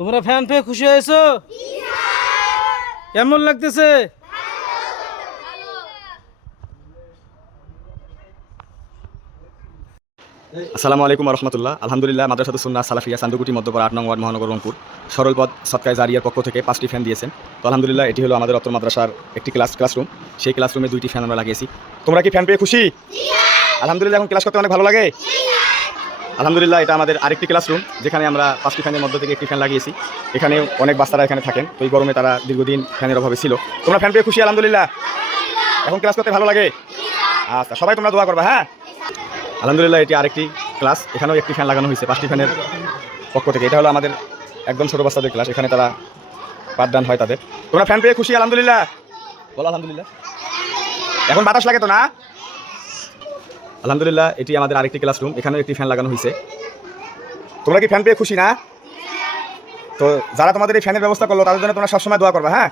তোমরা ফ্যান পেয়ে খুশি হয়েছো? কেমন লাগতেছে? আসসালামু আলাইকুম রহমতুল্লাহ। আলহামদুলিল্লাহ, মাদ্রাসাতুস সুন্নাহ সালাফিয়া চান্দুকুটি মধ্যপাড়া ৮ নং ওয়ার্ড মহানগর রংপুর সরল পথ সৎকায় জারিয়ার পক্ষ থেকে 5টি ফ্যান দিয়েছেন। তো আলহামদুলিল্লাহ, এটি হলো আমাদের অত্র মাদ্রাসার একটি ক্লাসরুম। সেই ক্লাসরুমে 2টি ফ্যান আমরা লাগিয়েছি। তোমরা কি ফ্যান পেয়ে খুশি? আলহামদুলিল্লাহ, এখন ক্লাস করতে অনেক ভালো লাগে। আলহামদুলিল্লাহ, এটা আমাদের আরেকটি ক্লাসরুম, যেখানে আমরা 5টি ফ্যানের মধ্যে থেকে একটি ফ্যান লাগিয়েছি। এখানে অনেক বাচ্চারা এখানে থাকেন, তো এই গরমে তারা দীর্ঘদিন ফ্যানের অভাবে ছিল। তোমরা ফ্যান পেয়ে খুশি? আলহামদুলিল্লাহ, এখন ক্লাস করতে ভালো লাগে। আচ্ছা, সবাই তোমরা দোয়া করবা। হ্যাঁ, আলহামদুলিল্লাহ, এটি আরেকটি ক্লাস। এখানেও একটি ফ্যান লাগানো হয়েছে 5টি ফ্যানের পক্ষ থেকে। এটা হলো আমাদের একদম ছোটো বাচ্চাদের ক্লাস, এখানে তারা পাঠদান হয় তাদের। তোমরা ফ্যান পেয়ে খুশি? আলহামদুলিল্লাহ বলো। আলহামদুলিল্লাহ, এখন বাতাস লাগে তো না? আলহামদুলিল্লাহ, এটি আমাদের আরেকটি ক্লাসরুম, এখানেও একটি ফ্যান লাগানো হয়েছে। তোমরা কি ফ্যান পেয়ে খুশি না? তো যারা তোমাদের এই ফ্যানের ব্যবস্থা করলো তাদের জন্য তোমরা সবসময় দোয়া করবা। হ্যাঁ,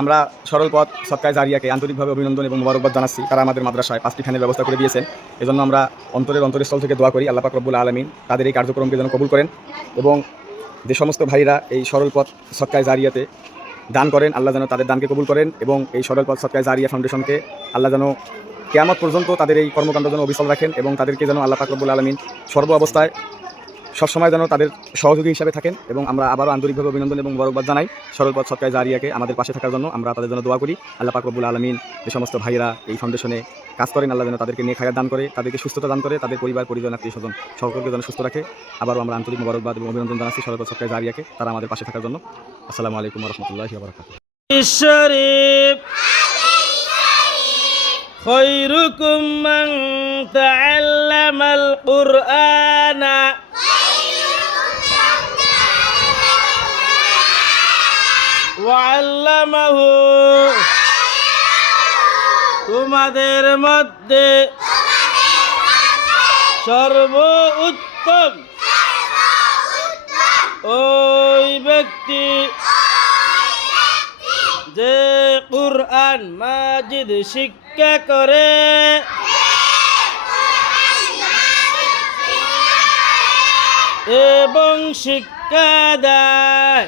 আমরা সরল পথ সৎকায় জারিয়াকে আন্তরিকভাবে অভিনন্দন এবং মোবারকবাদ জানাচ্ছি। তারা আমাদের মাদ্রাসায় 5টি ফ্যানের ব্যবস্থা করে দিয়েছেন। এজন্য আমরা অন্তরস্থল থেকে দোয়া করি, আল্লাহ পাক রব্বুল আলামিন তাদের এই কার্যক্রমকে যেন কবুল করেন, এবং যে সমস্ত ভাইরা এই সরল পথ সৎকায় জারিয়াতে দান করেন, আল্লাহ যেন তাদের দানকে কবুল করেন, এবং এই সরল পথ সৎকায় জারিয়া ফাউন্ডেশনকে আল্লাহ যেন কিয়ামত পর্যন্ত তাদের এই কর্মকাণ্ড যেন অবিচল রাখেন, এবং তাদেরকে যেন আল্লাহ পাক রব্বুল আলামিন সর্ব অবস্থায় সবসময় যেন তাদের সহযোগী হিসাবে থাকেন। এবং আমরা আবারও আন্তরিকভাবে অভিনন্দন এবং মোবারকবাদ জানাই সরল পথ সৎকায় জারিয়াকে আমাদের পাশে থাকার জন্য। আমরা তাদের জন্য দোয়া করি, আল্লাহ পাক রব্বুল আলামিন যে সমস্ত ভাইয়েরা এই ফাউন্ডেশনে কাজ করেন, আল্লাহ যেন তাদেরকে নেক হায়াত দান করে, তাদেরকে সুস্থতা দান করে, তাদের পরিবার পরিজন আত্মীয় স্বজন সকলকে যেন সুস্থ রাখে। আবারও আমরা আন্তরিক মোবারকবাদ এবং অভিনন্দন জানাচ্ছি সরল পথ সৎকায় জারিয়াকে, তারা আমাদের পাশে থাকার জন্য। আসসালামু আলাইকুম রহমতুল্লাহি ওয়া বারাকাতুহু। শরীফ খৈরুকুম মান তাআল্লামাল কুরআনা ওয়া আল্লামাহু। তোমাদের মধ্যে সর্বোত্তম ওই ব্যক্তি যে কুরআন মাজিদ শিক্ষা করে এবং শিক্ষা দেয়।